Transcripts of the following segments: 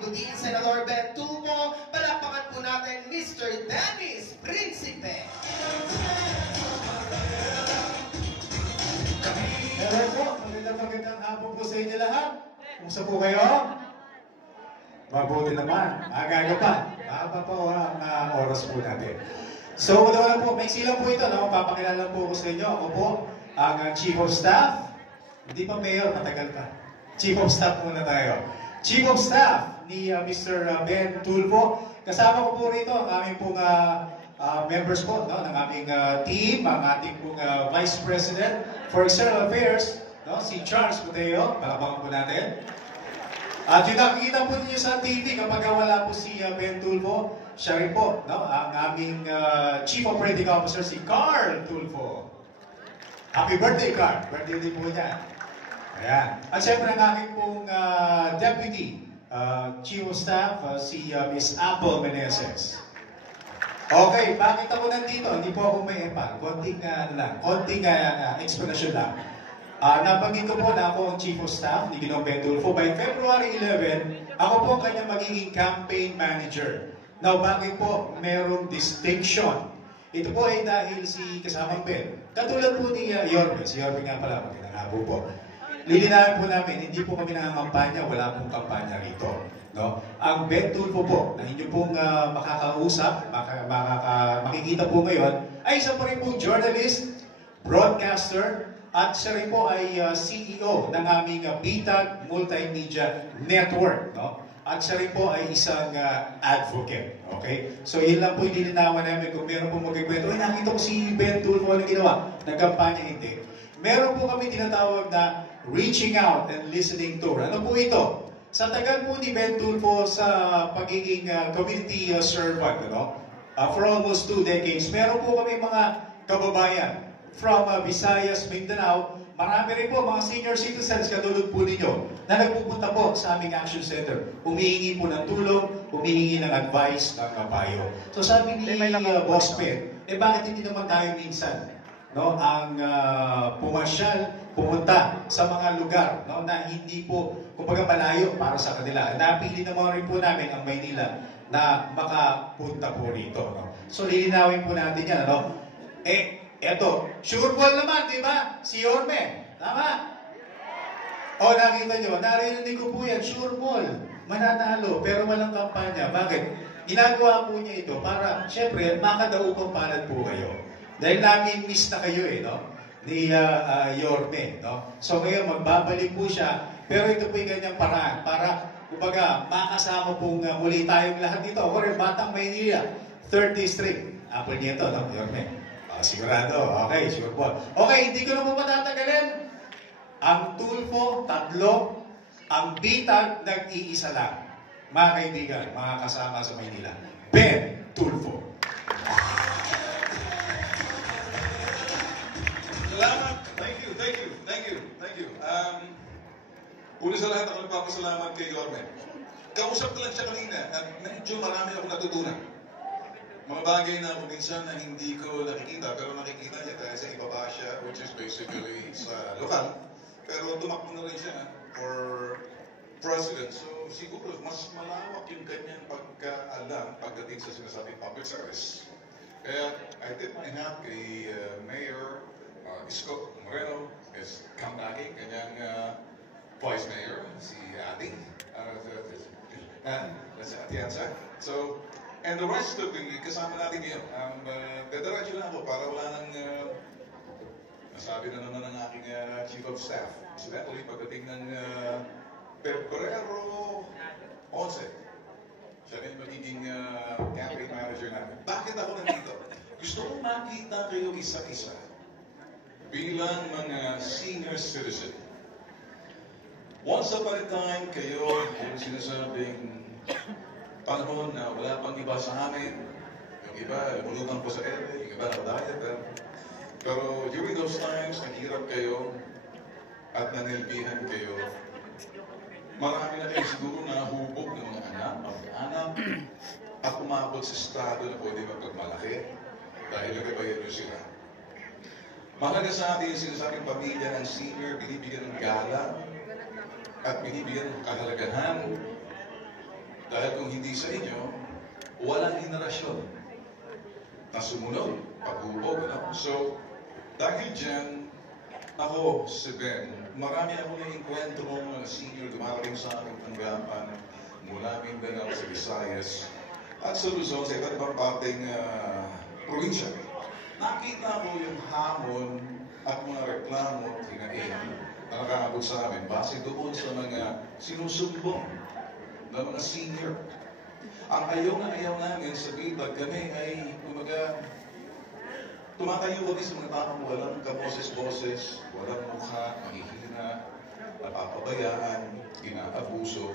Butin, Senador Ben Tulfo. Palakpakan po natin Mr. Dennis Principe. Hello po, magandang hapon po sa inyo lahat. Kumusta po kayo? Mabuti naman, aga pa. Mahaba pa ang oras po natin. So, wala po, may silang po ito, no? Papakilala po ko sa inyo. Ako po, ang Chief of Staff. Hindi pa Mayor, matagal pa. Chief of Staff muna tayo. Chief of Staff ni Mr. Ben Tulfo. Kasama ko po rito ang aming pong members po, no? Ng aming team, ang ating pong Vice President for External Affairs, no? Si Charles Mateo. Palakpakan po natin. At yung nakikita po ninyo sa TV kapag wala po si Ben Tulfo, siya rin po, no? Ang aming Chief Operating Officer, si Carl Tulfo. Happy birthday, Carl! Birthday din po niya. Ayan. At syempre ang aking pong Deputy Chief of Staff, si Miss Apple Meneses. Okay, bakit ako nandito? Hindi po ako may epal. Konting explanation lang. Nabanggit ko po na ako ang Chief of Staff ni Ginoong Ben Tulfo. By February 11, ako po ang kanyang magiging campaign manager. Now, bakit po merong distinction? Ito po ay dahil si kasamang Ben. Katulad po ni Yorme. Si Yorme nga pala, magandang hapon po. Lilinawin po namin, hindi po kami nangangampanya, wala pong kampanya rito. No? Ang Ben Tulfo po, na inyo pong makakausap, makikita po ngayon, ay isa po rin pong journalist, broadcaster, at siya rin po ay CEO ng aming Bitag Multimedia Network. No? At siya rin po ay isang advocate. Okay? So yun lang po yung nilinawan namin kung meron po magkikwento. Ay, nakita ko si Ben Tulfo na ginawa. Nagkampanya, hindi. Meron po kami tinatawag na reaching out and listening tour. Ano po ito? Sa tagal po ni Ben Tulfo sa pagiging community servant, for almost 2 decades, meron po kami mga kababayan from Visayas, Mindanao, marami rin po mga senior citizens katulad po ninyo na nagpupunta po sa aming action center. Humihingi po ng tulong, humihingi ng advice, ng payo. So sabi ni Boss Ben, bakit hindi naman tayo minsan ang pumasyal, pumunta sa mga lugar na hindi po, kumbaga malayo para sa kanila. Napili naman rin po namin ang Maynila na makapunta po rito. So lilinawin po natin yan. Eto, sure ball naman, di ba? Si Yorme. Tama? O, nakita nyo, narinig ko po yan, sure ball. Mananalo, pero walang kampanya. Bakit? Ginagawa po niya ito para, syempre, makadaupang palad po kayo. Dahil namin miss na kayo ni Yorme. So ngayon, magbabalik po siya. Pero ito po yung kanyang paraan para, kumbaga, makasama pong muli tayong lahat dito. Ako rin, Batang Maynila, 3rd District. Apple niya ito, Yorme. Sigurado. Okay, sure po. Okay, hindi ko na po patatagalin. Ang Tulfo, 3. Ang Bitag, nag-iisa lang. Mga kaibigan, mga kasama sa Maynila. Ben Tulfo. Salamat. Thank you. Una sa lahat, ako nagpapasalamat kay Yorme. Kausap ko lang siya kanina at medyo marami akong natutunan. Mga bagay na minsan na hindi ko nakikita, pero nakikita niya dahil sa ibaba siya, which is basically sa lokal. Pero tumakbo na rin siya for president. So siguro mas malawak yung kanyang pagkaalam pagdating sa sinasabing public service. Kaya I tip my hat kay Mayor Isko Moreno, is comebacking, kanyang Vice Mayor, si Ati. That's Atienza. So, and the rest of the kasama natin ngayon, dediretso na ako para wala nang nasabi na naman ng aking Chief of Staff. Incidentally, pagdating ng Pebrero 11, siya rin magiging campaign manager namin. Bakit ako nandito? Gusto kong makita kayo isa-isa bilang mga senior citizen. Once upon a time, kayo yung sinasabing panahon na wala pang iba sa amin. Yung iba, lumulutan po sa ere, yung iba nakadayat. Pero during those times, naghirap kayo at nanilbihan kayo. Marami na kayo siguro nahubog ng mga anak, mag-anak, at umabot sa estado na pwede magpagmalaki dahil nagabayan nyo sila. Mahalaga sa atin yung sinasabing pamilya ng senior, binibigyan ng galang at binibigyan ng kahalagahan Dahil kung hindi sa inyo, walang henerasyon na sumunod, paghubog. Ano? So, dahil dyan, ako, si Ben, marami ako na-enkwentro ng senior dumarating sa aking tanggapan mula Mindanao sa Visayas at sa Luzon, sa iba't ibang parteng probinsya. Nakita ko yung hamon at mga reklamo at hinaing na nakaabot sa amin base doon sa mga sinusumbong ng mga senior. Ang ayaw na ayaw namin sa bitag kami ay kumaga tumatayo kami sa mga taong walang kaboses-boses, walang mukha, mahihina, napapabayaan, inaabuso,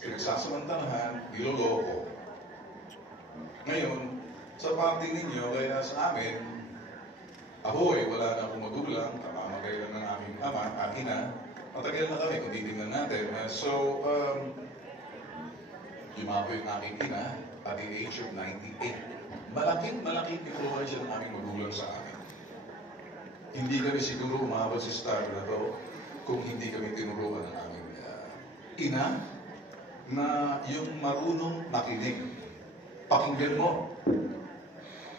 pinagsasamantalahan, niloloko. Ngayon, sa parte ninyo, kaya sa amin, ahoy, wala na akong magulang, kamamagay lang ng aming ama, ina, matagal na kami kung titingnan natin. Yumapo yung aking ina at the age of 98. Malaking influensya ng aming magulang sa amin. Hindi kami siguro umabot sa start na to kung hindi kami tinuruan ng aming ina na yung marunong makinig. Pakinggan mo.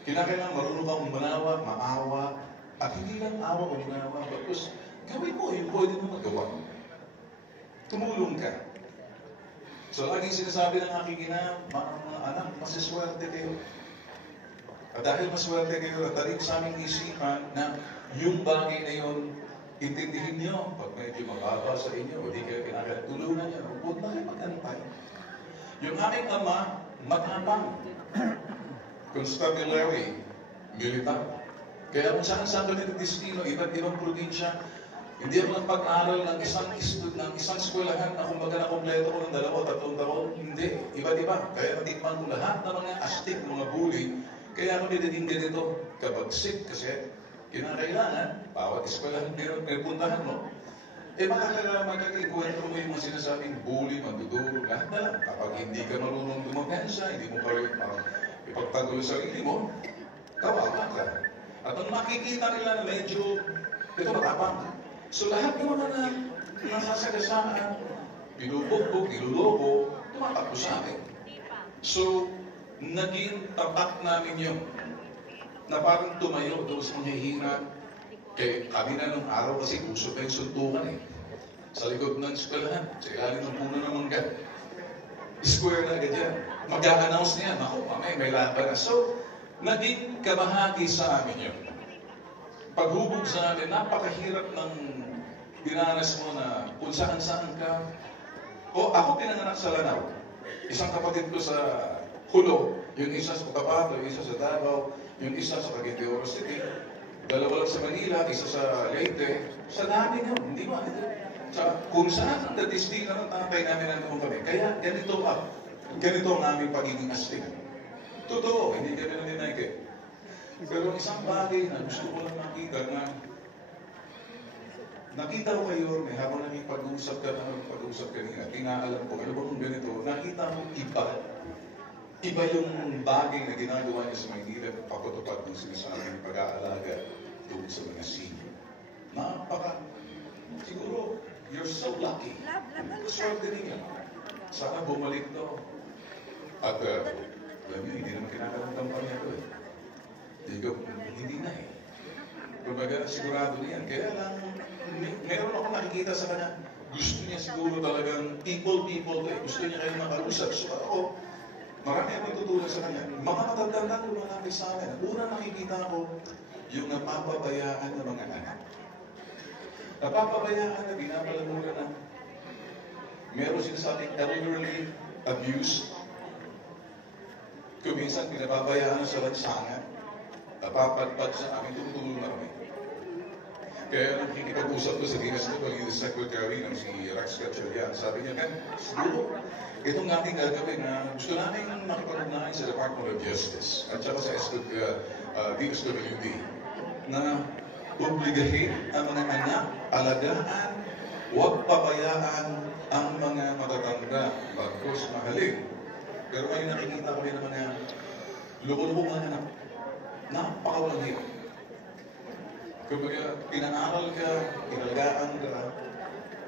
Kinakailangan marunong kang manawa, maawa, at hindi lang awa o manawa, because gawin mo yung pwede mo magawa. Tumulong ka. So, laging sinasabi ng aking ina, mga anak, masiswerte kayo. At dahil maswerte kayo, natarik sa aming isipan na yung bagay na yun, intindihin nyo. Pag medyo mababa sa inyo, hindi kayo kinakailangan, tulungan nyo. Huwag na kayo mag-antay. Yung aming ama, matapang. Constabulary, militar. Kaya kung saan-saan kami nagdestino, iba't ibang probinsya, hindi ako nagpag-aral ng isang eskwelahan na kumbaga na kompleto ko ng 2-3 taon. Hindi, iba't iba. Kaya natikman ko lahat ng mga astig, mga bully. Kaya ako niliding ganito, kabagsik kasi kinakailangan, bawat eskwelahan may puntahan mo. Magkakingkwento mo yung mga sinasabing bully, manduduro, lahat na lang. Kapag hindi ka marunong dumagansa, hindi mo kayo ipagtanggol sa sarili mo, kawawa ka. At ang makikita nila na medyo, ito matapang. So lahat ng mga nasasagasaan, binubugbog, niluloko, tumatakbo sa akin. So, naging tapak namin yun, na parang tumayo doon sa mga hihina. Kaya kami na nung araw kasi uso pa yung suntukan eh. Sa likod ng eskwelahan, sa ilalim ng puno ng mangga. Square na agad yan. Mag-a-announce niya, ako, may laban na. So, naging kamahagi sa amin yun. Paghubog sa amin, napakahirap ng dinanas mo na kung saan-saan ka. O ako pinanganak sa Lanao. Isang kapatid ko sa Hulo, yung isa sa Cotabato, yung isa sa Davao, yung isa sa Cavite City, dalawa lang sa Manila, isa sa Leyte. Sa dami nyo, hindi ba? Kung saan ang dadistino ng tatay namin nandun kami. Kaya ganito ang aming pagiging astig. Totoo, hindi kami naninagay. Pero isang bagay na gusto ko lang makita na nakita ko kayo, may habang namin pag-uusap kanina, tinaalam ko, ano ba kung ganito, nakita mo iba. Iba yung bagay na ginagawa niya sa Maynila, pakutupad ng sinasabing pag-aalaga doon sa mga senior. Siguro, you're so lucky. Swerte ninyo. Sana bumalik to. At, alam niyo, hindi naman kinakaramdam pa niya to eh. Hindi na eh. Kumbaga, sigurado niyan. Kaya lang, meron ako nakikita sa kanya, gusto niya siguro talagang people to eh. Gusto niya kayo makausap. So ako, marami akong tutulong sa kanya. Mga matatanda ko malapit sa akin. Una nakikita ko, yung napapabayaan ng mga anak. Napapabayaan na binabalamunan na meron sinasabing elderly abuse. Kung minsan pinapabayaan sa lansangan, napapadpad sa amin, tutulong na kami. Kaya nung nakikipag-usap ko sa DSWD Secretary ng si Rex Gatchalian, sabi niya, siguro, itong ating gagawin na gusto namin makipag-ugnayan sa Department of Justice at saka sa DSWD na obligahin ang mga anak, alagaan, huwag pabayaan ang mga matatanda, bagkos mahalin. Pero ngayon nakikita kami ng mga loko-loko mga anak. Napakawalang hirap. Kumbaga, pinaaral ka, inalagaan ka,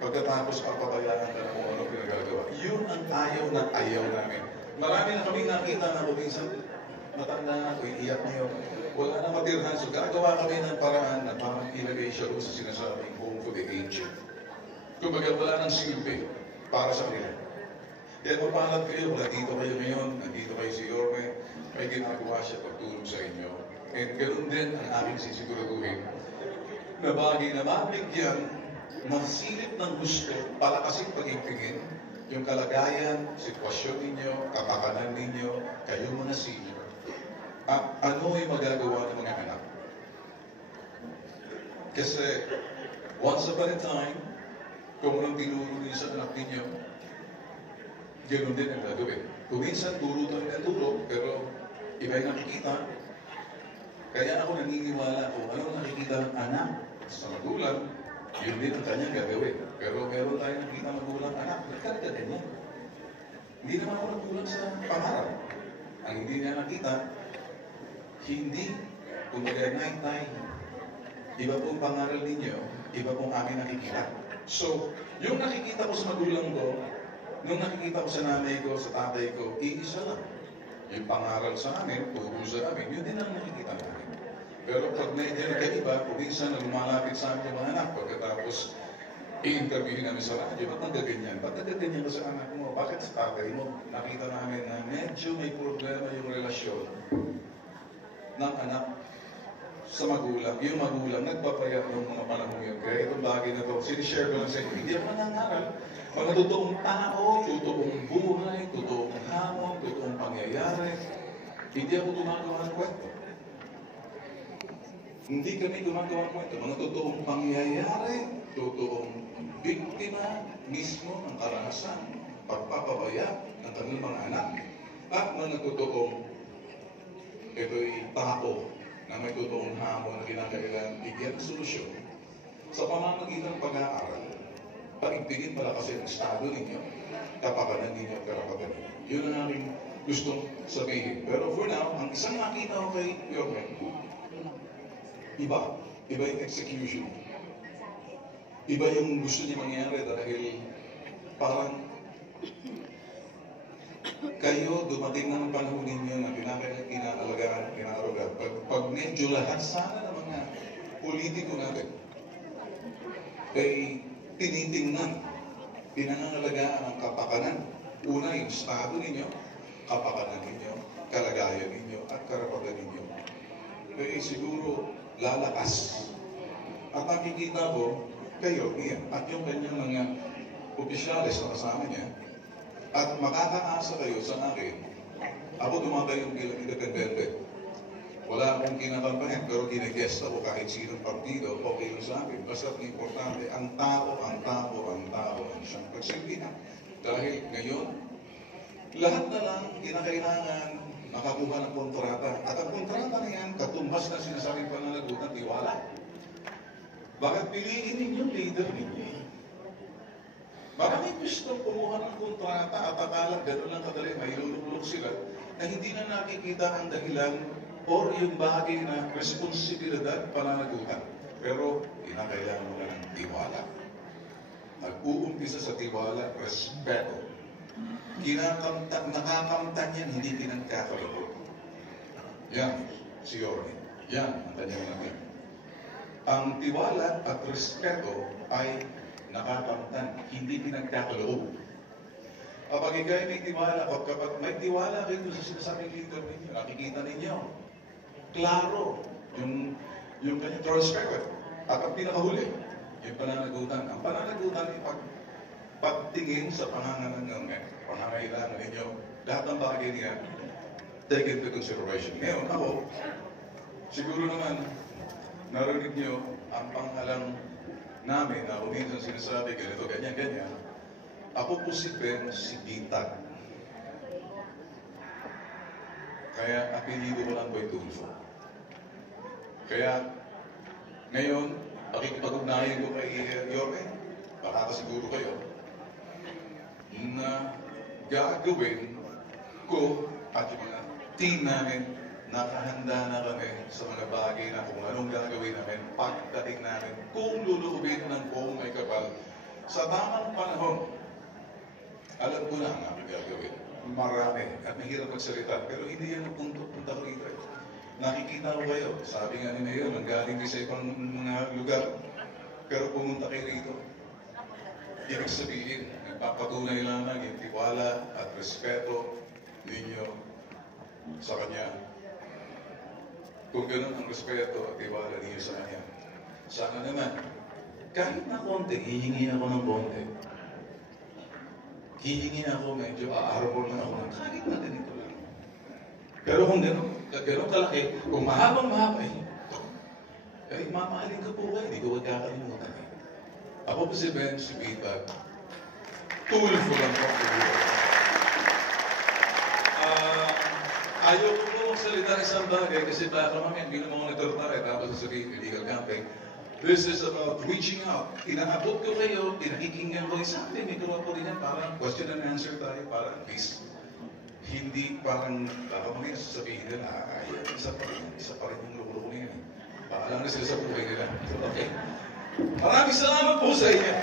pagkatapos papabayaan ka na kung ano pinagagawa. Yun ang ayaw namin. Marami na kami nakita na kung minsan matanda na ako, iiyak niyo. Wala na matirhan. So gagawa kami ng paraan na parang ilagay siya doon sa sinasabing home for the aged. Kumbaga wala nang silbi para sa kanila. Kaya mapalad kayo, nandito kayo ngayon, nandito kayo si Yorme, may ginagawa siya pagtulong sa inyo. And ganoon din ang aming sisiguraduhin na bagay na mabigyan ng silip ng gusto, palakasin pag-ibigin, yung kalagayan, sitwasyon ninyo, kapakanan ninyo, kayo mga senior. At ano yung magagawa ng mga anak? Kasi, once upon a time, kung anong tinuro niyo sa anak ninyo, ganoon din ang gagawin. Kung minsan, turo tayo na turo, pero iba yung nakikita. Kaya ako naniniwala kung anong nakikita ng anak sa magulang, yun din ang kanyang gagawin. Pero meron tayo nakikita magulang anak, ba't ka nagkaganyan? Hindi naman ako nagkulang sa pangarap. Ang hindi niya nakita, hindi, kumbaga night time. Iba pong pangaral ninyo, iba pong amin nakikita. So, yung nakikita ko sa magulang ko, nung nakikita ko sa nanay ko, sa tatay ko, iisa lang. Yung pangaral sa amin, turo sa amin, yun din ang nakikita namin. Pero pag medyo nagkaiba, kung minsan na lumalapit sa amin yung mga anak, pagkatapos i-interviewin namin sa radyo, ba't nagaganyan? Ba't nagaganyan ka sa anak mo? Bakit sa tatay mo? Nakita namin na medyo may problema yung relasyon ng anak sa magulang. Yung magulang, nagpapayat ng mga panahon yun. Kaya itong bagay na ito, sinishare ko lang sa inyo, hindi ako nangangaral. Mga totoong tao, totoong buhay, totoong hamon, totoong pangyayari, hindi ako gumagawa ng kwento. Hindi kami gumagawa ng kwento. Mga totoong pangyayari, totoong biktima mismo ng karanasan, pagpapabaya ng kanilang mga anak, at mga totoong ito'y tao na may totoong hamon na kinakailangan bigyan ng solusyon sa pamamagitan ng pag-aaral. Paigtingin palakasin ang estado ninyo, kapakanan ninyo at karapatan ninyo. Yun ang aming gustong sabihin. Pero for now, ang isang nakita ko kay Yorme, iba yung execution. Iba yung gusto niya mangyari dahil parang kayo dumating ng panahon ninyo na inaalagaan, inaarugan. Pag medyo lahat sana ng mga politiko natin ay tinitingnan, pinangangalagaan ang kapakanan. Una, yung estado ninyo, kapakanan ninyo, kalagayan ninyo, at karapatan ninyo. Kaya siguro lalakas. At nakikita ko, kayo, iyan, at yung kanyang mga opisyalis na kasama niya, at makakaasa kayo sa akin, ako tumatayo bilang independente. Wala akong kinakampahan, pero ginagest ako kahit sinong partido, okay lang sa akin. Basta importante, ang tao ang siyang pagsilbihan. Dahil ngayon, lahat na lang kinakailangan makakuha ng kontrata. At ang kontrata na yan, katumbas na sinasabing pananagutan, tiwala. Bakit piliin ninyo leader ninyo? Maraming gusto kumuha ng kontrata at akala gano'n lang kadali, may ilululok sila na hindi na nakikita ang dahilan or yung bagay na responsibilidad pananagutan. Pero kinakailangan mo lang ng tiwala. Nag-uumpisa sa tiwala, respeto. Nakakamtan yan, hindi pinagkakalabot. Yan, si Yorme. Yan, ang kanyang natin. Ang tiwala at respeto ay nakakamtan, hindi pinagkakaloob. Kapag ikay may tiwala, kapag may tiwala kayo sa sinasabing leader ninyo, nakikita ninyo, klaro, yung kanyang transparent. At ang pinakahuli, yung pananagutan. Ang pananagutan ay pagtingin sa pangangailangan ninyo. Lahat ng bagay niya, take into consideration. Ngayon, ako, siguro naman, narinig niyo ang pangalang namin na kung minsan sinasabi, ganito, ganyan. Ako po si Ben Sigitag. Kaya apelido ko lang Boy Tulfo. Kaya ngayon, pakikipag-ugnayan ko kay Yorme, baka siguro kayo, na gagawin ko at yung mga team namin, nakahanda na kami sa mga bagay na kung anong gagawin namin, pagdating namin, kung luluubin ng buong may kapal, sa tamang panahon, Alam ko na ang aking gagawin. Marami. At mahirap magsalita. Pero hindi yan ang punta ko rito. Nakikita ko kayo. Sabi nga ni Mayor, nanggaling kayo sa ibang mga lugar. Pero pumunta kayo rito. Ibig sabihin, nagpapatunay lamang yung tiwala at respeto ninyo sa Kanya. Kung ganun ang respeto at tiwala ninyo sa Kanya, sana naman, kahit na konti, hihingi ako ng konti. Hihingi ako, medyo aarapol na ako ng kahit na ganito lang. Pero kung ganun kalaki, kung mahabang-mahaba, mamahalin ko po kayo, hindi ko magkakalimutan. Ako po si Ben, si Bitag. Tulful lang po. Ayaw ko po magsalita ng isang bagay kasi baka mamaya hindi naman ako nagtartare tapos sasabihin illegal camping. This is about reaching out. Inaabot ko kayo, pinakikinggan ko sa atin. May gawa po rin yan, parang question and answer tayo, parang please. Hindi parang baka mamaya sasabihin nila, isa pa rin yung lolo ko na yan. Baka lang na sila sa buhay nila. So, okay. Maraming salamat po sa inyo.